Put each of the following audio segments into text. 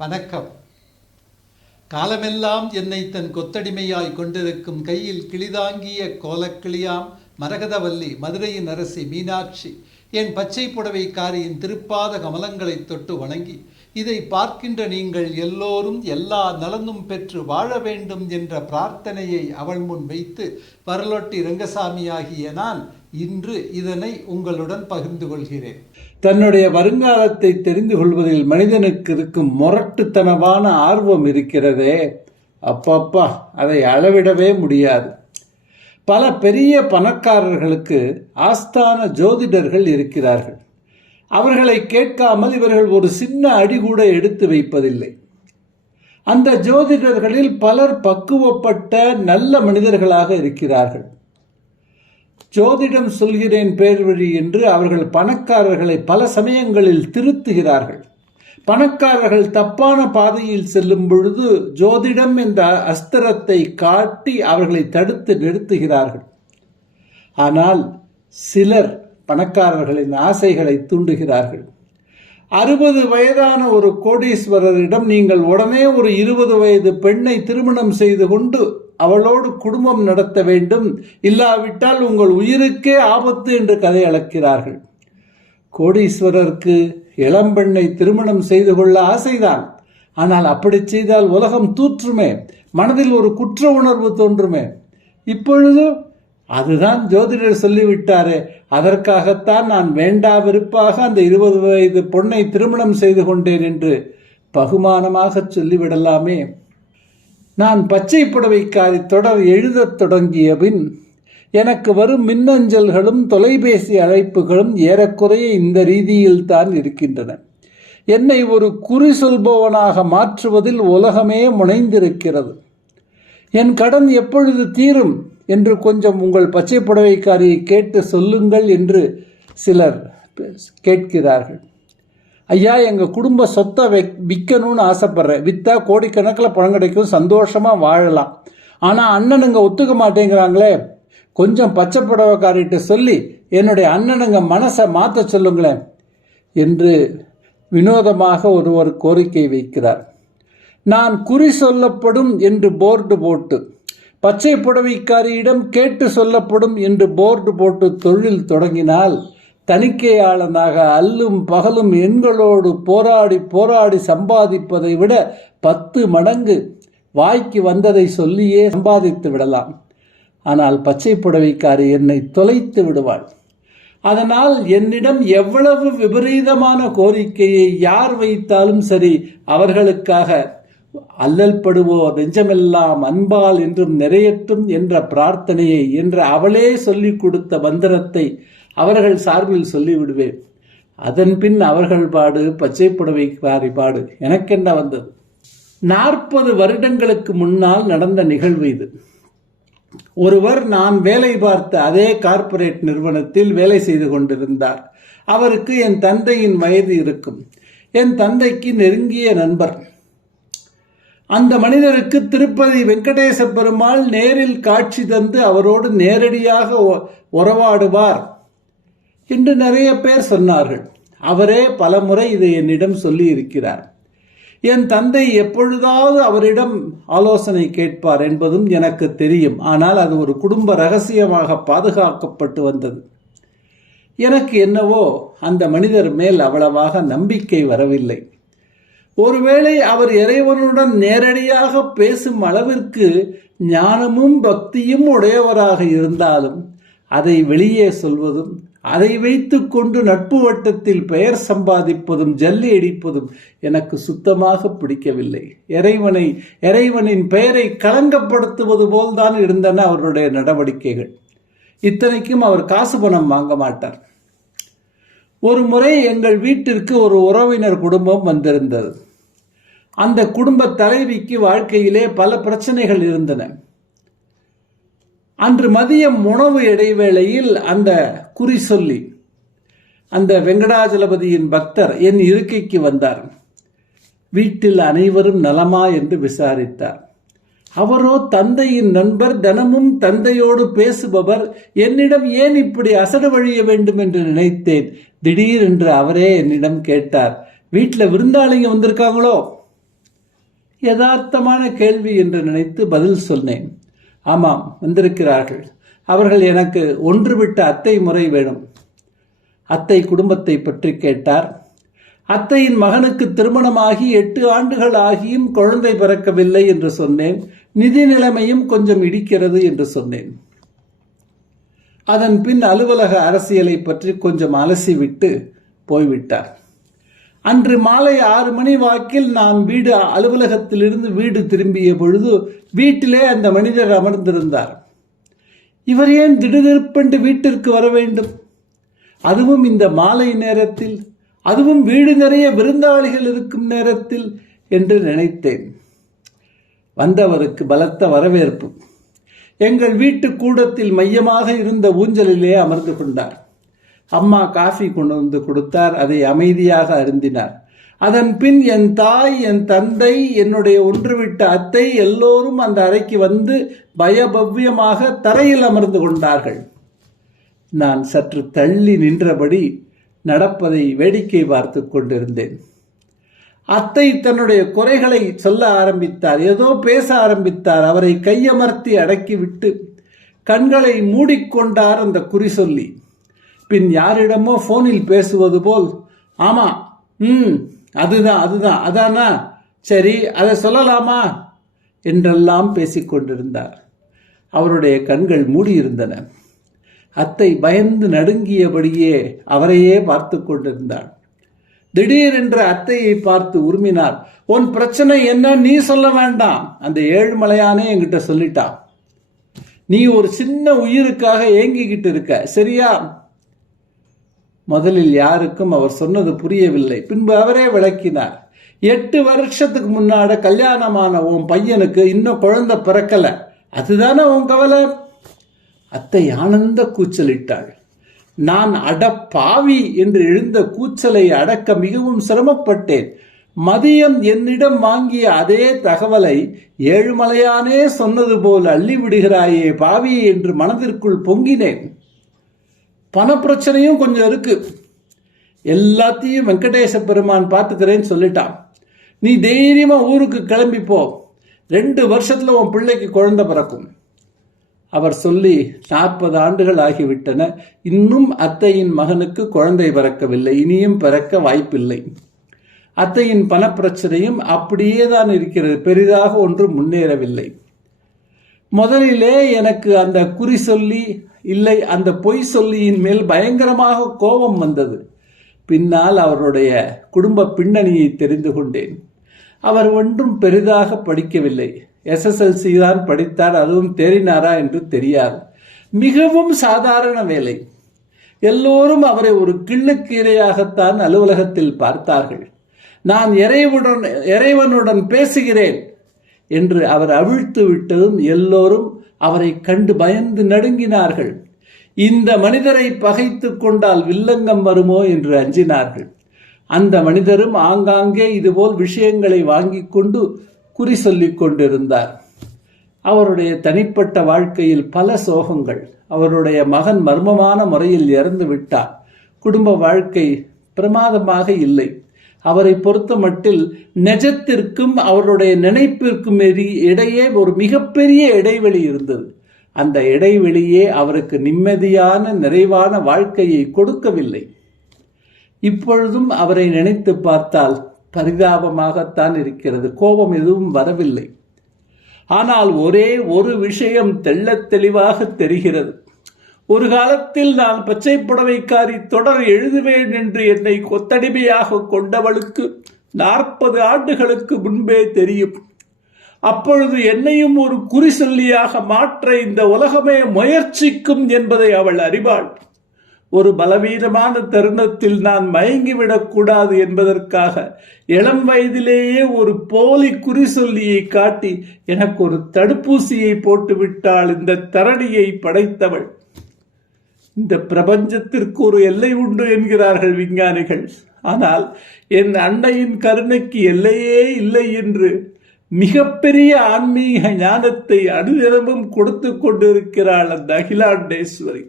வணக்கம். காலமெல்லாம் என்னை தன் கொத்தடிமையாய் கொண்டிருக்கும் கையில் கிளிதாங்கிய கோலக்கிளியாம் மரகதவல்லி மதுரையின் அரசி மீனாட்சி என் பச்சை புடவைக்காரியின் திருப்பாத கமலங்களை தொட்டு வணங்கி, இதை பார்க்கின்ற நீங்கள் எல்லோரும் எல்லா நலனும் பெற்று வாழ வேண்டும் என்ற பிரார்த்தனையை அவள் முன் வைத்து வரலொட்டி ரங்கசாமியாகிய நான் இன்று இதனை உங்களுடன் பகிர்ந்து கொள்கிறேன். தன்னுடைய வருங்காலத்தை தெரிந்து கொள்வதில் மனிதனுக்கு இருக்கும் முரட்டுத்தனமான ஆர்வம் இருக்கிறதே, அப்பப்பா, அதை அளவிடவே முடியாது. பல பெரிய பணக்காரர்களுக்கு ஆஸ்தான ஜோதிடர்கள் இருக்கிறார்கள். அவர்களை கேட்காமல் இவர்கள் ஒரு சின்ன அடி கூட எடுத்து வைப்பதில்லை. அந்த ஜோதிடர்களில் பலர் பக்குவப்பட்ட நல்ல மனிதர்களாக இருக்கிறார்கள். ஜோதிடம் சொல்கிறேன் பேர் வழி என்று அவர்கள் பணக்காரர்களை பல சமயங்களில் திருத்துகிறார்கள். பணக்காரர்கள் தப்பான பாதையில் செல்லும் பொழுது ஜோதிடம் என்ற அஸ்திரத்தை காட்டி அவர்களை தடுத்து நிறுத்துகிறார்கள். ஆனால் சிலர் பணக்காரர்களின் ஆசைகளை தூண்டுகிறார்கள். 60 வயதான ஒரு கோடீஸ்வரரிடம் நீங்கள் உடனே ஒரு 20 வயது பெண்ணை திருமணம் செய்து கொண்டு அவளோடு குடும்பம் நடத்த வேண்டும், இல்லாவிட்டால் உங்கள் உயிருக்கே ஆபத்து என்று கதை அளக்கிறார்கள். கோடீஸ்வரருக்கு இளம்பெண்ணை திருமணம் செய்து கொள்ள ஆசைதான். ஆனால் அப்படி செய்தால் உலகம் தூற்றுமே, மனதில் ஒரு குற்ற உணர்வு தோன்றுமே. இப்பொழுது அதுதான் ஜோதிடர் சொல்லிவிட்டாரே, அதற்காகத்தான் நான் வேண்டா வெறுப்பாக அந்த 20 வயது பொண்ணை திருமணம் செய்து கொண்டேன் என்று பகுமானமாக சொல்லிவிடலாமே. நான் பச்சை புடவைக்காரி தொடர் எழுதத் தொடங்கிய பின் எனக்கு வரும் மின்னஞ்சல்களும் தொலைபேசி அழைப்புகளும் ஏறக்குறைய இந்த ரீதியில் தான் இருக்கின்றன. என்னை ஒரு குறி சொல்பவனாக மாற்றுவதில் உலகமே முனைந்திருக்கிறது. என் கடன் எப்பொழுது தீரும் என்று கொஞ்சம் உங்கள் பச்சை புடவைக்காரியை கேட்டு சொல்லுங்கள் என்று சிலர் கேட்கிறார்கள். ஐயா, எங்கள் குடும்ப சொத்தை விற்கணும்னு ஆசைப்பட்றேன். விற்றா கோடிக்கணக்கில் பணம் கிடைக்கும், சந்தோஷமாக வாழலாம். ஆனால் அண்ணனுங்க ஒத்துக்க மாட்டேங்கிறாங்களே, கொஞ்சம் பச்சை புடவைக்காரிட்ட சொல்லி என்னுடைய அண்ணனுங்க மனசை மாற்ற சொல்லுங்களேன் என்று வினோதமாக ஒருவர் கோரிக்கை வைக்கிறார். நான் குறி சொல்லப்படும் என்று போர்டு போட்டு, பச்சை புடவைக்காரியிடம் கேட்டு சொல்லப்படும் என்று போர்டு போட்டு தொழில் தொடங்கினால் தணிக்கையாளனாக அல்லும் பகலும் எண்களோடு போராடி போராடி சம்பாதிப்பதை விட 10 மடங்கு வாய்க்கு வந்ததை சொல்லியே சம்பாதித்து விடலாம். ஆனால் பச்சை புடவைக்காரி என்னை தொலைத்து விடுவாள். அதனால் என்னிடம் எவ்வளவு விபரீதமான கோரிக்கையை யார் வைத்தாலும் சரி, அவர்களுக்காக அல்லல் படுவோர் நெஞ்சமெல்லாம் அன்பால் என்றும் நிறையற்றும் என்ற பிரார்த்தனையை என்ற அவளே சொல்லிக் கொடுத்த மந்திரத்தை அவர்கள் சார்பில் சொல்லிவிடுவேன். அதன் பின் அவர்கள் பாடு, பச்சை புடவைக்காரி பாடு, எனக்கென்ன வந்தது? 40 வருடங்களுக்கு முன்னால் நடந்த நிகழ்வு இது. ஒருவர் நான் வேலை பார்த்த அதே கார்ப்பரேட் நிறுவனத்தில் வேலை செய்து கொண்டிருந்தார். அவருக்கு என் தந்தையின் வயது இருக்கும். என் தந்தைக்கு நெருங்கிய நண்பர். அந்த மனிதருக்கு திருப்பதி வெங்கடேச பெருமாள் நேரில் காட்சி தந்து அவரோடு நேரடியாக உறவாடுவார் என்று நிறைய பேர் சொன்னார்கள். அவரே பல முறை இதை என்னிடம் சொல்லி இருக்கிறார். என் தந்தை எப்பொழுதாவது அவரிடம் ஆலோசனை கேட்பார் என்பதும் எனக்கு தெரியும். ஆனால் அது ஒரு குடும்ப ரகசியமாக பாதுகாக்கப்பட்டு வந்தது. எனக்கு என்னவோ அந்த மனிதர் மேல் அவ்வளவாக நம்பிக்கை வரவில்லை. ஒருவேளை அவர் இறைவனுடன் நேரடியாக பேசும் அளவிற்கு ஞானமும் பக்தியும் உடையவராக இருந்தாலும் அதை வெளியே சொல்வதும், அதை வைத்து கொண்டு நட்பு வட்டத்தில் பெயர் சம்பாதிப்பதும் ஜல்லி அடிப்பதும் எனக்கு சுத்தமாக பிடிக்கவில்லை. இறைவனின் பெயரை களங்கப்படுத்துவது போல்தான் இருந்தன அவருடைய நடவடிக்கைகள். இத்தனைக்கும் அவர் காசு பணம் வாங்க மாட்டார். ஒரு முறை எங்கள் வீட்டிற்கு ஒரு உறவினர் குடும்பம் வந்திருந்தது. அந்த குடும்ப தலைவிக்கு வாழ்க்கையிலே பல பிரச்சனைகள் இருந்தன. அன்று மதியம் உணவு இடைவேளையில் அந்த குறி சொல்லி அந்த வெங்கடாஜலபதியின் பக்தர் என் இருக்கைக்கு வந்தார். வீட்டில் அனைவரும் நலமா என்று விசாரித்தார். அவரோ தந்தையின் நண்பர், தினமும் தந்தையோடு பேசுபவர். என்னிடம் ஏன் இப்படி அசடு வழிய வேண்டும் என்று நினைத்தேன். திடீரென்று அவரே என்னிடம் கேட்டார், வீட்டில் விருந்தாளிங்க வந்திருக்காங்களோ யதார்த்தமான கேள்வி என்று நினைத்து பதில் சொன்னேன். ஆமாம், வந்திருக்கிறார்கள். அவர்கள் எனக்கு ஒன்றுவிட்ட அத்தை முறை வேணும். அத்தை குடும்பத்தை பற்றி கேட்டார். அத்தையின் மகனுக்கு திருமணமாகி 8 ஆண்டுகள் ஆகியும் குழந்தை பிறக்கவில்லை என்று சொன்னேன். நிதி நிலைமையும் கொஞ்சம் இடிக்கிறது என்று சொன்னேன். அதன் பின் அலுவலக அரசியலை பற்றி கொஞ்சம் அலசிவிட்டு போய்விட்டார். அன்று மாலை 6 மணி வாக்கில் நான் அலுவலகத்திலிருந்து வீடு திரும்பிய பொழுது வீட்டிலே அந்த மனிதர் அமர்ந்திருந்தார். இவர் ஏன் திடுதிருப்பென்று வீட்டிற்கு வர வேண்டும், அதுவும் இந்த மாலை நேரத்தில், அதுவும் வீடு நிறைய விருந்தாளிகள் இருக்கும் நேரத்தில் என்று நினைத்தேன். வந்தவருக்கு பலத்த வரவேற்பு. எங்கள் வீட்டு கூடத்தில் மையமாக இருந்த ஊஞ்சலிலே அமர்ந்து கொண்டார். அம்மா காஃபி கொண்டு வந்து கொடுத்தார். அதை அமைதியாக அருந்தினார். அதன் பின் என் தாய், என் தந்தை, என்னுடைய ஒன்றுவிட்ட அத்தை எல்லோரும் அந்த அறைக்கு வந்து பயபவ்யமாக தரையில் அமர்ந்து கொண்டார்கள். நான் சற்று தள்ளி நின்றபடி நடப்பதை வேடிக்கை பார்த்து கொண்டிருந்தேன். அத்தை தன்னுடைய குறைகளை சொல்ல ஆரம்பித்தார். ஏதோ பேச ஆரம்பித்தார். அவரை கையமர்த்தி அடக்கிவிட்டு கண்களை மூடிக்கொண்டார் அந்த குறி சொல்லி. பின் யாரிடமோ போனில் பேசுவது போல், ஆமா, அதுதான் அதானா, சரி, அதை சொல்லலாமா என்றெல்லாம் பேசிக்கொண்டிருந்தார். அவருடைய கண்கள் மூடியிருந்தன. அத்தை பயந்து நடுங்கியபடியே அவரையே பார்த்து கொண்டிருந்தார். திடீரென்று அத்தையை பார்த்து உருமினார். உன் பிரச்சனை என்ன, நீ சொல்ல வேண்டாம், அந்த ஏழுமலையானே என்கிட்ட சொல்லிட்டான். நீ ஒரு சின்ன உயிருக்காக ஏங்கிக்கிட்டு இருக்க, சரியா? முதலில் யாருக்கும் அவர் சொன்னது புரியவில்லை. பின்பு அவரே விளக்கினார். 8 வருஷத்துக்கு முன்னாட கல்யாணமான உன் பையனுக்கு இன்னும் குழந்தை பிறக்கல, அதுதானே உன் கவலை? அத்தை ஆனந்த கூச்சலிட்டாள். நான் அடப்பாவி என்று எழுந்த கூச்சலை அடக்க மிகவும் சிரமப்பட்டேன். மதியம் என்னிடம் வாங்கிய அதே தகவலை ஏழுமலையானே சொன்னது போல் அள்ளிவிடுகிறாயே பாவி என்று மனதிற்குள் பொங்கினேன். பணப்பிரச்சனையும் கொஞ்சம் இருக்கு, எல்லாத்தையும் வெங்கடேச பெருமான் பார்த்துக்கிறேன்னு சொல்லிட்டான். நீ தைரியமா ஊருக்கு கிளம்பி போ, 2 வருஷத்துல உன் பிள்ளைக்கு குழந்தை பிறக்கும். அவர் சொல்லி 40 ஆண்டுகள் ஆகிவிட்டன. இன்னும் அத்தையின் மகனுக்கு குழந்தை பிறக்கவில்லை, இனியும் பிறக்க வாய்ப்பில்லை. அத்தையின் பணப்பிரச்சனையும் அப்படியே தான் இருக்கிறது, பெரிதாக ஒன்றும் முன்னேறவில்லை. முதலிலே எனக்கு அந்த குறி சொல்லி, இல்லை அந்த பொய் சொல்லியின் மேல் பயங்கரமாக கோபம் வந்தது. பின்னால் அவருடைய குடும்ப பின்னணியை தெரிந்து கொண்டேன். அவர் ஒன்றும் பெரிதாக படிக்கவில்லை, SSLC தான் படித்தார், அதுவும் தேறினாரா என்று தெரியாது. மிகவும் சாதாரண வேலை. எல்லோரும் அவரை ஒரு கிள்ளுக்கீரையாகத்தான் அலுவலகத்தில் பார்த்தார்கள். நான் இறைவனுடன் பேசுகிறேன் என்று அவர் அவிழ்த்து விட்டதும் எல்லோரும் அவரை கண்டு பயந்து நடுங்கினார்கள். இந்த மனிதரை பகைத்து கொண்டால் வில்லங்கம் வருமோ என்று அஞ்சினார்கள். அந்த மனிதரும் ஆங்காங்கே இதுபோல் விஷயங்களை வாங்கி கொண்டு குறி சொல்லிக் கொண்டிருந்தார். அவருடைய தனிப்பட்ட வாழ்க்கையில் பல சோகங்கள். அவருடைய மகன் மர்மமான முறையில் இறந்து விட்டார். குடும்ப வாழ்க்கை பிரமாதமாக இல்லை. அவரை பொறுத்த மட்டில் நிஜத்திற்கும் அவருடைய நினைப்பிற்கும் இடையே ஒரு மிகப்பெரிய இடைவெளி இருந்தது. அந்த இடைவெளியே அவருக்கு நிம்மதியான நிறைவான வாழ்க்கையை கொடுக்கவில்லை. இப்பொழுதும் அவரை நினைத்து பார்த்தால் பரிதாபமாகத்தான் இருக்கிறது. கோபம் எதுவும் வரவில்லை. ஆனால் ஒரே ஒரு விஷயம் தெள்ளத் தெளிவாக தெரிகிறது. ஒரு காலத்தில் நான் பச்சை புடவைக்காரி தொடர் எழுதுவேன் என்று என்னை கொத்தடிமையாக கொண்டவளுக்கு 40 ஆண்டுகளுக்கு முன்பே தெரியும். அப்பொழுது என்னையும் ஒரு குறி சொல்லியாக மாற்ற இந்த உலகமே முயற்சிக்கும் என்பதை அவள் அறிவாள். ஒரு பலவீனமான தருணத்தில் நான் மயங்கிவிடக்கூடாது என்பதற்காக இளம் வயதிலேயே ஒரு போலி குறி சொல்லியை காட்டி எனக்கு ஒரு தடுப்பூசியை போட்டுவிட்டாள் இந்த தரணியை படைத்தவள். இந்த பிரபஞ்சத்திற்கு ஒரு எல்லை உண்டு என்கிறார்கள் விஞ்ஞானிகள். ஆனால் என் அன்னையின் கருணைக்கு எல்லையே இல்லை என்று மிகப்பெரிய ஆன்மீக ஞானத்தை அனுதினமும் கொடுத்து கொண்டிருக்கிறாள் அந்த அகிலாண்டேஸ்வரி.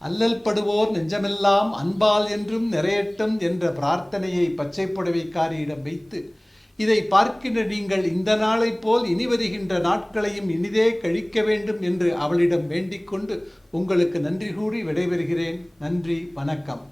அல்லல் படுவோர் நெஞ்சமெல்லாம் அன்பால் என்றும் நிறையட்டும் என்ற பிரார்த்தனையை பச்சை புடவைக்காரியிடம் வைத்து இதை பார்க்கின்ற நீங்கள் இந்த நாளைப் போல் இனி வருகின்ற நாட்களையும் இனிதே கழிக்க வேண்டும் என்று அவளிடம் வேண்டிக் கொண்டு உங்களுக்கு நன்றி கூறி விடைபெறுகிறேன். நன்றி, வணக்கம்.